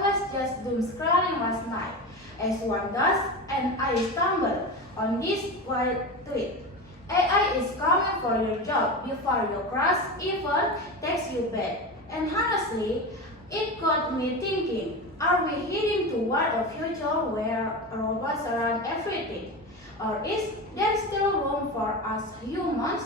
was just doom scrolling last night, as one does, and I stumbled on this wild tweet. AI is coming for your job before your crush even texts you back. And honestly, it got me thinking, are we heading toward a future where robots run everything? Or is there still room for us humans?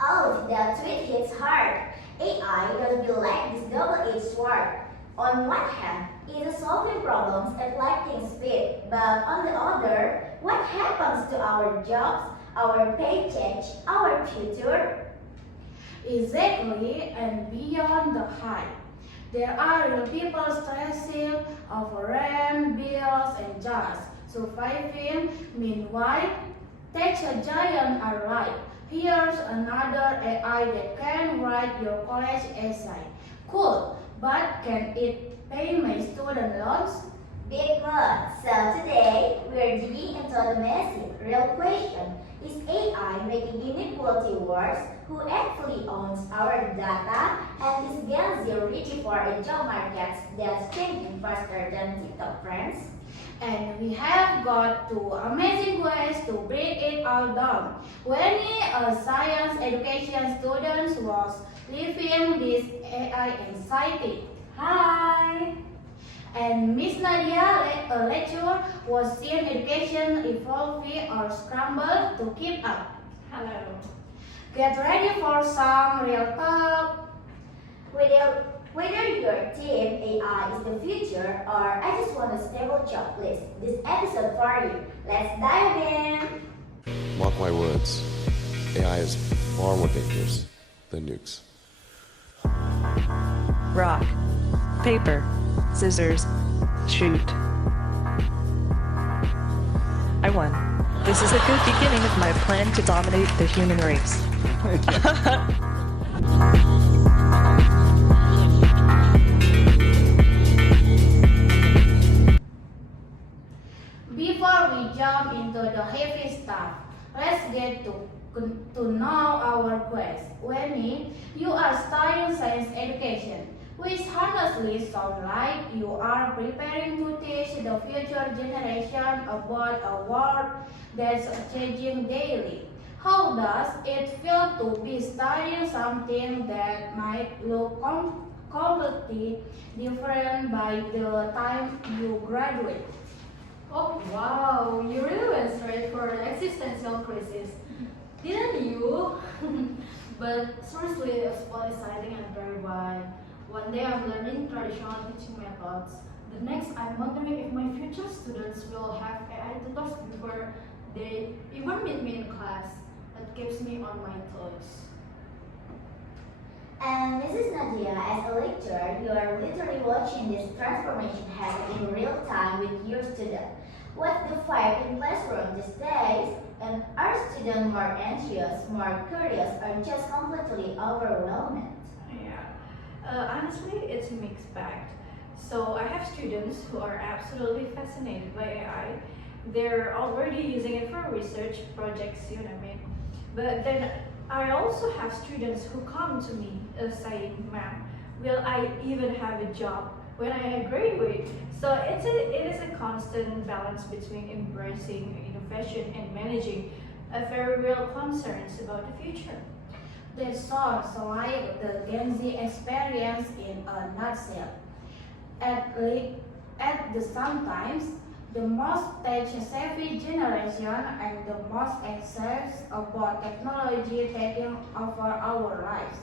Oh, that tweet hits hard. AI does be like this double-edged sword. On one hand, it is solving problems at lightning speed, but on the other, what happens to our jobs, our paycheck, our future? Exactly, and beyond the hype. There are real people stressing over rent, bills, and just surviving. Meanwhile, tech giants are like, here's another AI that can write your college essay. Cool, but can it pay my student loans? Big one. So today, we're digging into the messy, real question. Is AI making inequality worse? Who actually owns our data? And is GenZ ready for a job market that's changing faster than TikTok friends? And we have got two amazing ways to break it all down. Wendy, a science education student, was living this AI anxiety. Hi! And Miss Nadia, a lecturer, was seeing education evolving or scramble to keep up. Hello. Get ready for some real talk. Whether your team AI is the future or I just want a stable job, list this episode for you. Let's dive in. Mark my words, AI is far more dangerous than nukes. Rock, paper, scissors, shoot. I won. This is a good beginning of my plan to dominate the human race. Before we jump into the heavy stuff, let's get to know our quest. Wendy, you are studying science education, which honestly sounds like you are preparing to teach the future generation about a world that's changing daily. How does it feel to be studying something that might look completely different by the time you graduate? Oh wow, you really went straight for the existential crisis, didn't you? But seriously, it's both exciting and very wide. One day I'm learning traditional teaching methods. The next I'm wondering if my future students will have AI tutors before they even meet me in class. That keeps me on my toes. And Mrs. Nadia, as a lecturer, you are literally watching this transformation happen in real time with your student. What's the vibe in classroom these days? And are students more anxious, more curious, or just completely overwhelmed? Honestly, it's a mixed bag. So I have students who are absolutely fascinated by AI. They're already using it for research projects, you know what I mean. But then I also have students who come to me saying, "Ma'am, will I even have a job when I graduate?" So it is a constant balance between embracing innovation and managing a very real concerns about the future. That sounds like the GenZ experience in a nutshell. At the sometimes the most tech-savvy generation and the most anxious about technology taking over our lives.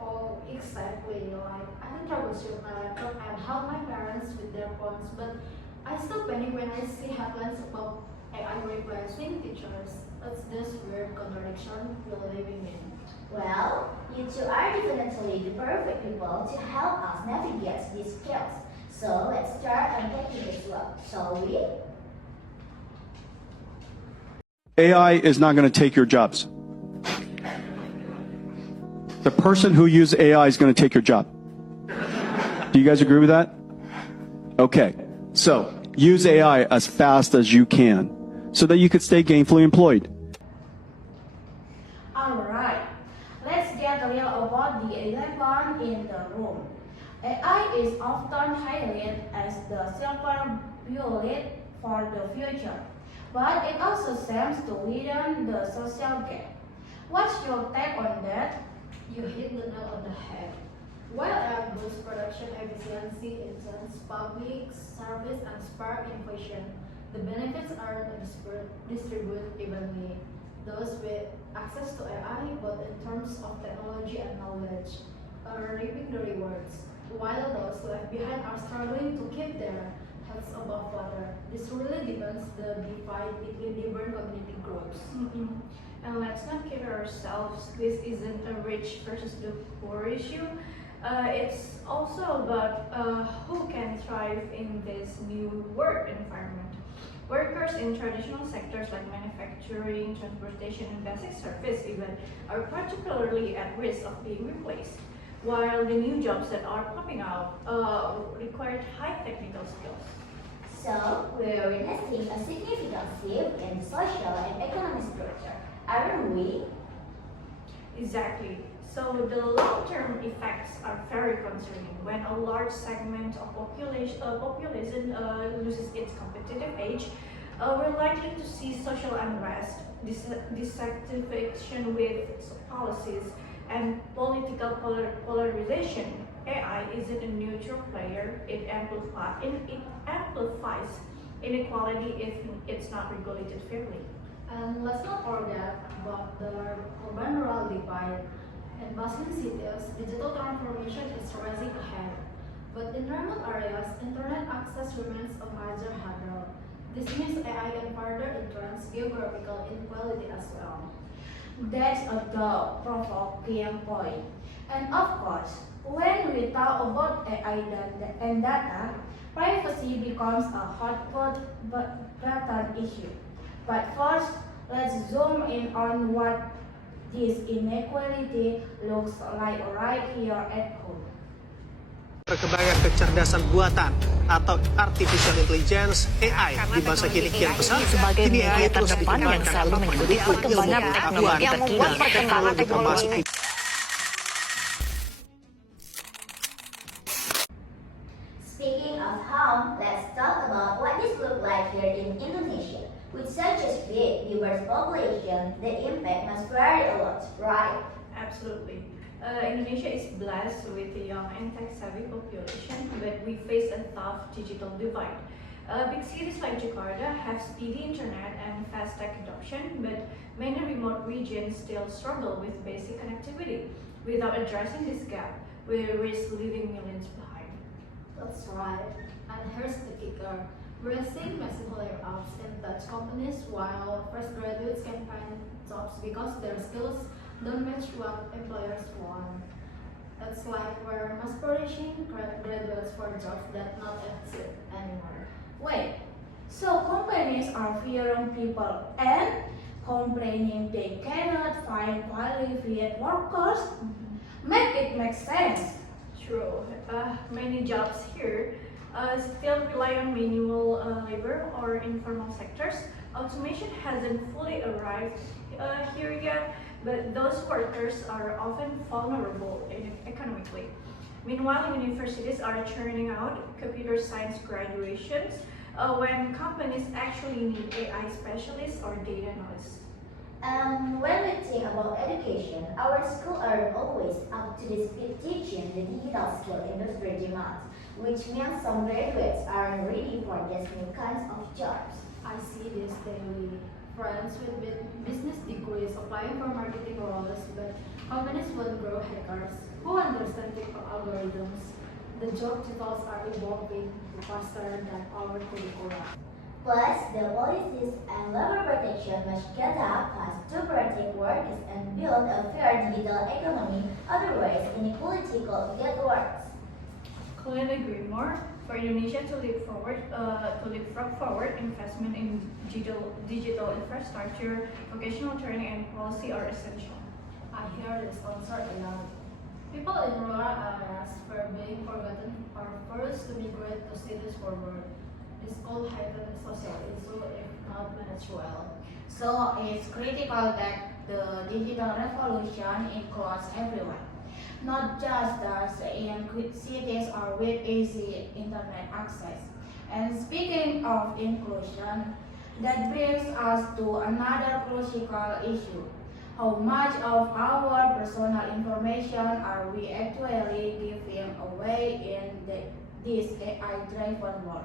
Oh, exactly. Like I can troubleshoot my laptop and help my parents with their phones, but I still panic when I see headlines about AI replacing teachers. That's this weird contradiction we're living in. Well, you two are definitely the perfect people to help us navigate these skills. So let's start unpacking this well, shall we? AI is not going to take your jobs. The person who uses AI is going to take your job. Do you guys agree with that? Okay. So use AI as fast as you can so that you could stay gainfully employed. Alright, let's get real about the elephant in the room. AI is often highlighted as the silver bullet for the future, but it also seems to widen the social gap. What's your take on that? You hit the nail on the head. While AI boosts production efficiency, enhances public service, and spark innovation, the benefits aren't distributed evenly. Those with access to AI, both in terms of technology and knowledge, are reaping the rewards, while those left behind are struggling to keep their heads above water. This really deepens the divide between different community groups. And let's not kid ourselves, this isn't a rich versus the poor issue. It's also about who can thrive in this new work environment. Workers in traditional sectors like manufacturing, transportation, and basic service even are particularly at risk of being replaced, while the new jobs that are popping out require high technical skills. So, we're witnessing a significant shift in social and economic structure, aren't we? Exactly. So the long-term effects are very concerning. When a large segment of population loses its competitive edge, we're likely to see social unrest, dissatisfaction with policies, and political polarization. AI isn't a neutral player. It amplifies inequality if it's not regulated fairly. And let's not forget about the urban-rural divide. In bustling cities, digital transformation is rising ahead. But in remote areas, internet access remains a major hurdle. This means AI can further entrench geographical inequality as well. That's a thought-provoking point. And of course, when we talk about AI and data, privacy becomes a hot button issue. But first, let's zoom in on what this inequality looks like right here at home. Perkembangan kecerdasan buatan atau artificial intelligence (AI) di masa kini kian pesat. Sebagai Kini AI media terus terdepan yang dikembangkan selalu dalam mengikuti ilmu perkembangan teknologi pengetahuan terkini dan teknologi termasuk Speaking of home, let's talk about what this looks like here in Indonesia. With such a big, diverse population, the impact must vary a lot, right? Absolutely. Indonesia is blessed with a young and tech-savvy population, but we face a tough digital divide. Big cities like Jakarta have speedy internet and fast tech adoption, but many remote regions still struggle with basic connectivity. Without addressing this gap, we risk leaving millions behind. That's right. And here's the kicker. We're seeing massive layoffs in tech companies while fresh graduates can find jobs because their skills don't match what employers want. It's like we're masquerading graduates for jobs that not exist anymore. Wait, so companies are fearing people and complaining they cannot find qualified workers? Make it make sense. True. Many jobs here still rely on manual labor or informal sectors. Automation hasn't fully arrived here yet, but those workers are often vulnerable economically. Meanwhile, universities are churning out computer science graduations when companies actually need AI specialists or data analysts. When we think about education, our schools aren't always up to the speed teaching the digital skill industry demands, which means some graduates aren't ready for these new kinds of jobs. I see this daily. Friends with business degrees applying for marketing roles, but companies won't grow hackers who understand TikTok algorithms. The job titles are evolving faster than our curricula. Plus, the policies and labor protection must get up fast to protect workers and build a fair digital economy, otherwise inequality could get worse. Couldn't agree more. For Indonesia to leapfrog forward, investment in digital infrastructure, vocational training, and policy are essential. I hear this concern aloud. People in rural areas were being forgotten are forced to migrate to cities for work. This could heighten social issue if not managed well. So it's critical that the digital revolution includes everyone. not just those in cities or with easy internet access. And speaking of inclusion, that brings us to another crucial issue. How much of our personal information are we actually giving away in this AI-driven world?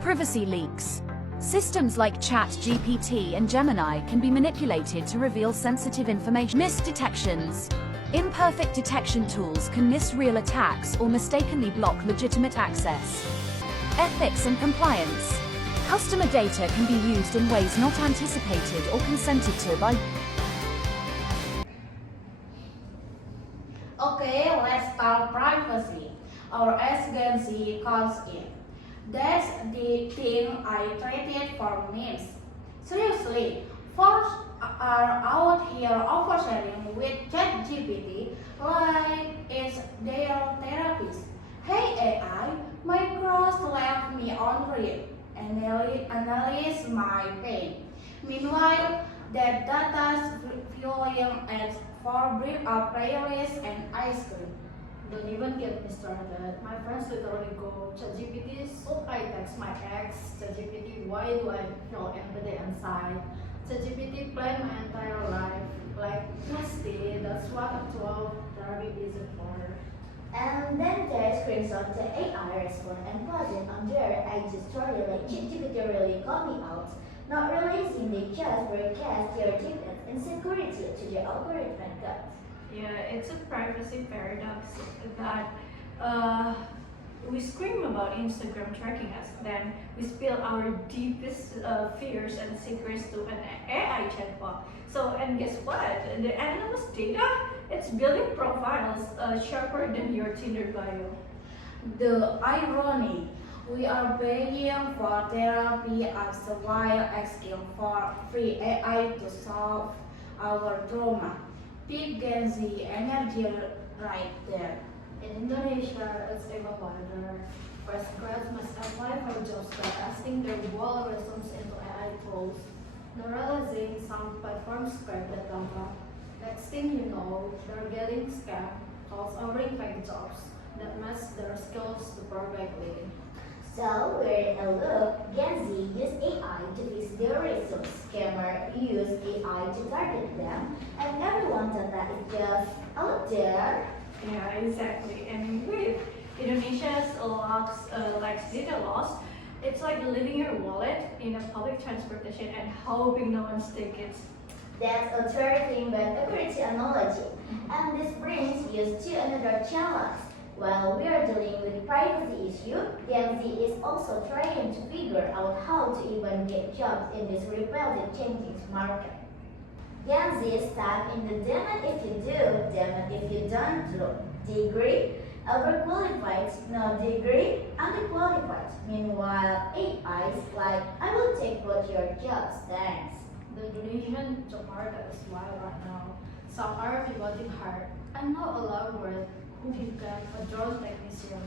Privacy leaks. Systems like ChatGPT and Gemini can be manipulated to reveal sensitive information. Misdetections. Imperfect detection tools can miss real attacks or mistakenly block legitimate access. Ethics and compliance. Customer data can be used in ways not anticipated or consented to by. Okay, let's talk privacy, or as GenZ calls it. That's the thing I traded for memes. Seriously, folks are out here oversharing with ChatGPT like it's their therapist. Hey AI, my crush left me on read. Analyze my pain. Meanwhile, that data's fueling ads for bring up playlists and ice cream. Don't even get me started. My friends literally go, ChatGPT, so I text my ex, ChatGPT, why do I feel empathy inside? ChatGPT planned my entire life. Like, nasty, that's what actual therapy is for. And then they screenshot the AI response and post it on their IG story like ChatGPT really called me out. Not realizing they just broadcast their deep insecurity to the algorithm god. Yeah, it's a privacy paradox that we scream about Instagram tracking us, then we spill our deepest fears and secrets to an AI chatbot. So, and guess what? The anonymous data, it's building profiles sharper than your Tinder bio. The irony, we are paying for therapy as while asking for free AI to solve our trauma. Big GenZ energy right there. In Indonesia, it's even wilder. Fresh grads must apply for jobs by asking their wall resumes into AI tools. Not realizing some platforms scrape the data. Next thing you know, they're getting scammed calls offering fake jobs that match their skills perfectly. So we're in a loop. Gen Z use AI to fix their resumes. Scammer use AI to target them, and everyone data is just out there. Yeah, exactly. And with Indonesia's lax data laws, it's like leaving your wallet in a public transportation and hoping no one takes it. That's a terrifying but accurate analogy. And this brings us to another challenge. While we are dealing with privacy issue, Gen Z is also trying to figure out how to even get jobs in this rapidly changing market. Gen Z is stuck in the damn it if you do, damn it if you don't do. Degree, overqualified, no degree, underqualified. Meanwhile, AI is like, I will take both your jobs, thanks. The Indonesian job market is wild right now. Some are pivoting hard. I know a lawyer who became a drone technician.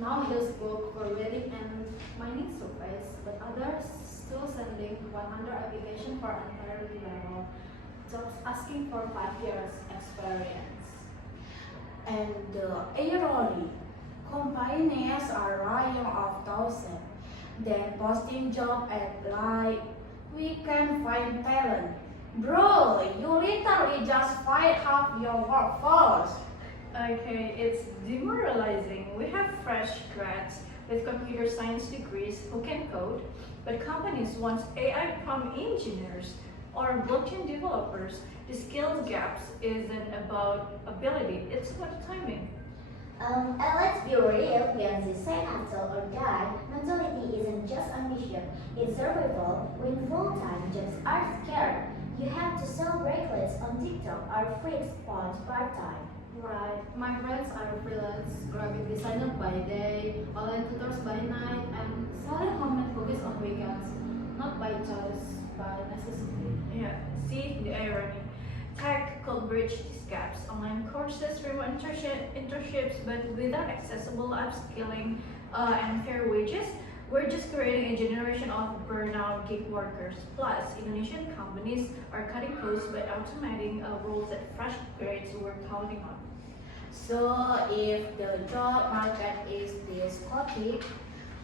Now he does work for reading and mining surveys, but others still sending 100 applications for entry level jobs asking for 5 years experience. And the irony, companies are lying off thousands, then posting job at like, we can find talent. Bro, you literally just fired half your workforce. Okay, it's demoralizing. We have fresh grads with computer science degrees who can code, but companies want AI prompt engineers or blockchain developers. The skills gaps isn't about ability, it's about timing. And let's be real, Gen Z say until or die mentality isn't just ambition, it's survival when full-time jobs are scarce. You have to sell bracelets on TikTok or freaks on part-time. Right. My friends are freelance graphic designer by day, online tutors by night, and selling homemade cookies on weekends. Not by choice, by necessity. Yeah, see the irony. Tech could bridge these gaps. Online courses, remote internships, but without accessible upskilling and fair wages, We're just creating a generation of burnout gig workers. Plus, Indonesian companies are cutting costs by automating roles that fresh graduates were counting on. So, if the job market is this chaotic,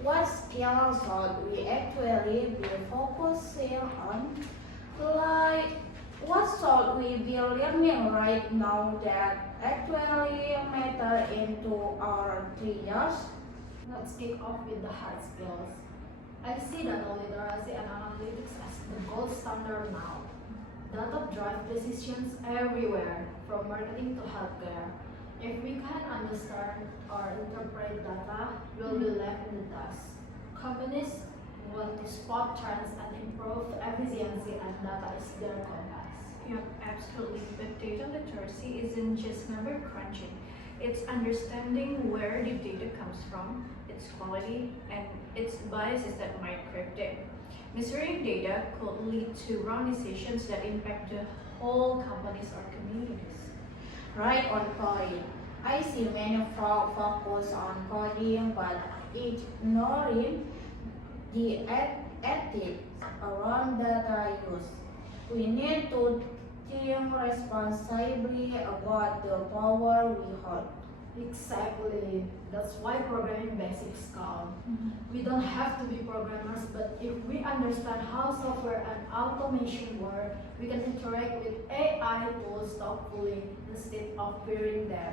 what skills should we actually be focusing on? Like, what should we be learning right now that actually matter into our 3 years? Let's kick off with the hard skills. I see data literacy and analytics as the gold standard now. Data drive decisions everywhere, from marketing to healthcare. If we can understand or interpret data, we'll be left in the dust. Companies want to spot trends and improve efficiency, and data is their compass. Yep, absolutely. But data literacy isn't just number crunching. It's understanding where the data comes from, its quality, and its biases that might creep in. Misreading data could lead to wrong decisions that impact the whole companies or communities. Right on point. I see many focus on coding but ignoring the ethics around data use. We need to think responsibly about the power we hold. Exactly. That's why programming basics count. We don't have to be programmers, but if we understand how software and automation work, we can interact with AI tools thoughtfully instead of fearing them.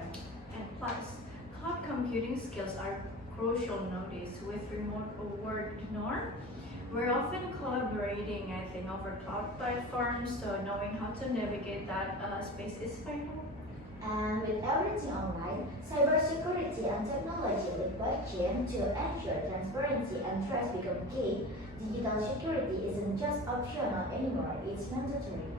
And plus, cloud computing skills are crucial nowadays with remote work norm. We're often collaborating, I think, over cloud platforms, so knowing how to navigate that space is vital. And with everything online, cybersecurity and technology like blockchain to ensure transparency and trust become key. Digital security isn't just optional anymore, it's mandatory.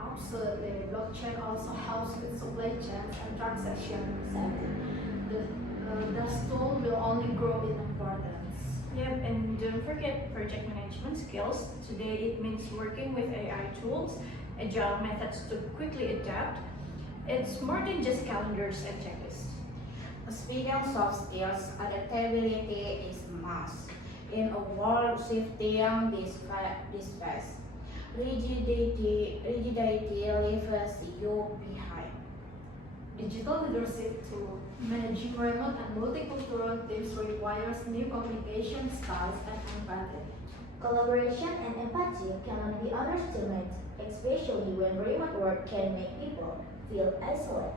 Absolutely. Blockchain also helps with supply chains and transaction safety. This tool will only grow in importance. Yep, and don't forget project management skills. Today it means working with AI tools, agile methods to quickly adapt. It's more than just calendars and checklists. Speaking of soft skills, adaptability is must. In a world shifting this fast, rigidity leaves you behind. Digital leadership too. Managing remote and multicultural teams requires new communication styles and empathy. Collaboration and empathy cannot be underestimated, especially when remote work can make people feel isolated.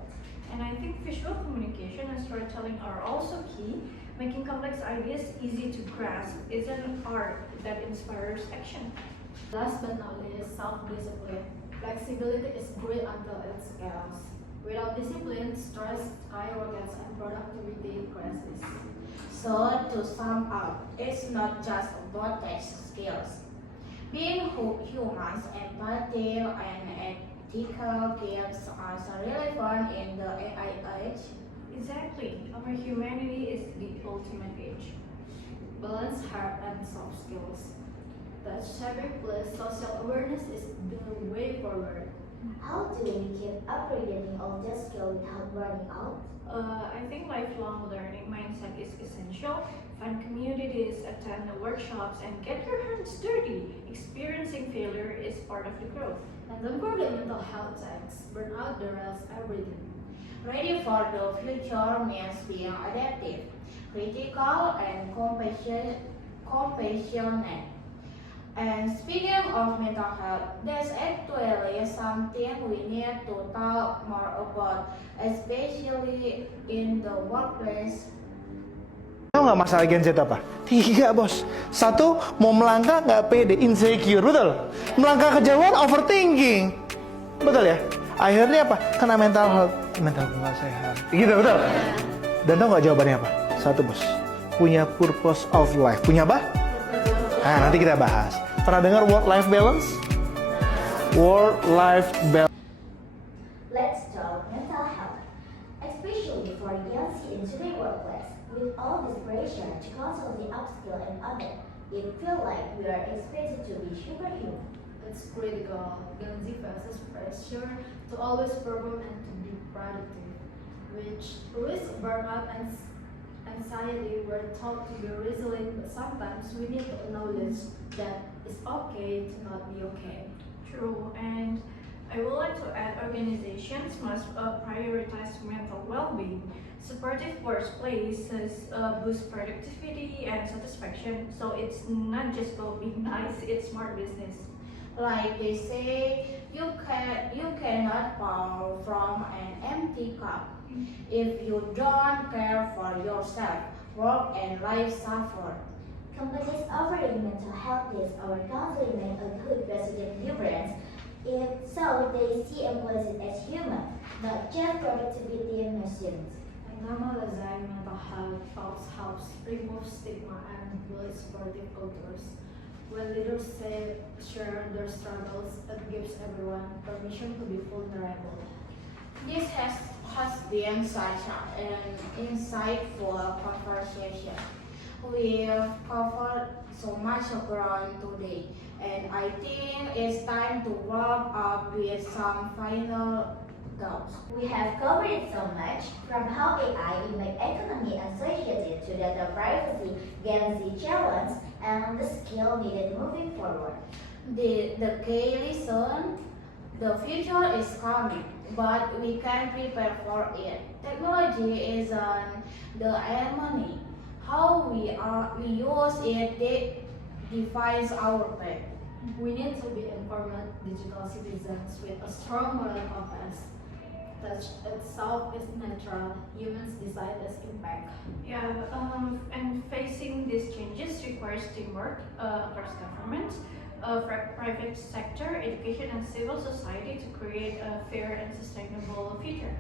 And I think visual communication and storytelling are also key. Making complex ideas easy to grasp is an art that inspires action. Last but not least, self-discipline. Flexibility is great until it scales. Without discipline, stress skyrockets and productivity crashes. So to sum up, it's not just about tech skills. Being humans, empathy, and ethical keeps us relevant in the AI age. Exactly. Our humanity is the ultimate age. Balance hard and soft skills. That sharing plus social awareness is the way forward. How do we keep upgrading all these skills without burning out? I think lifelong learning mindset is essential. Find communities, attend the workshops, and get your hands dirty. Experiencing failure is part of the growth. And don't forget mental health checks. Burnout derails everything. Ready for the future means being adaptive, critical, and compassionate. And speaking of mental health, that's actually something we need to talk more about, especially in the workplace. Tahu nggak masalah Gen Z apa? 3 bos. 1, mau melangkah nggak pede, insecure, betul? Melangkah kejauhan, overthinking, betul ya? Akhirnya apa? Kena mental health, mental nggak sehat, gitu betul? Dan tahu nggak jawabannya apa? 1 bos, punya purpose of life. Punya apa? Nah, nanti kita bahas. Pernah dengar work-life balance? Work-life balance. Let's talk mental health, especially for Gen Z in today's workplace. With all this pressure to constantly upskill and adapt, it feels like we are expected to be superhuman. It's critical. Gen Z faces pressure to always perform and to be productive, which risks burnout and anxiety, we're taught to be resilient, but sometimes we need to acknowledge that it's okay to not be okay. True, and I would like to add organizations must prioritize mental well-being. Supportive workplaces boost productivity and satisfaction, so it's not just about being nice, it's smart business. Like they say, you cannot pour from an empty cup. If you don't care for yourself, work and life suffer. Companies offering mental health tips or counseling make a good positive difference. If so, they see employees as human, not just productivity machines. And normalizing mental health talks helps remove stigma and build supportive cultures. When leaders share their struggles, it gives everyone permission to be vulnerable. This has been such an insightful conversation. We've covered so much ground today, and I think it's time to wrap up with some final thoughts. We have covered so much, from how AI will make economy associated to data privacy, GenZ challenge, and the skill needed moving forward. The key lesson, the future is coming, but we can prepare for it. Technology isn't the enemy. How we use it defines our path. We need to be informed digital citizens with a strong moral compass. Touch itself is natural. Humans decide its impact. Yeah, and facing these changes requires teamwork across government, private sector, education, and civil society to create a fair and sustainable future.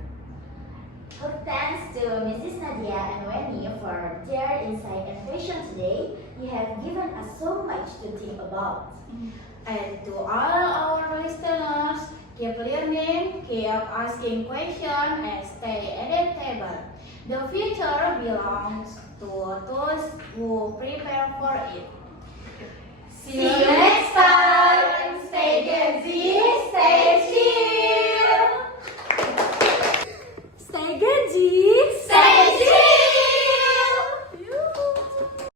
Thanks to Mrs. Nadia and Wendy for their insight and question today. You have given us so much to think about. And to all our listeners, keep learning, keep asking questions, and stay adaptable. The future belongs to those who prepare for it. See you next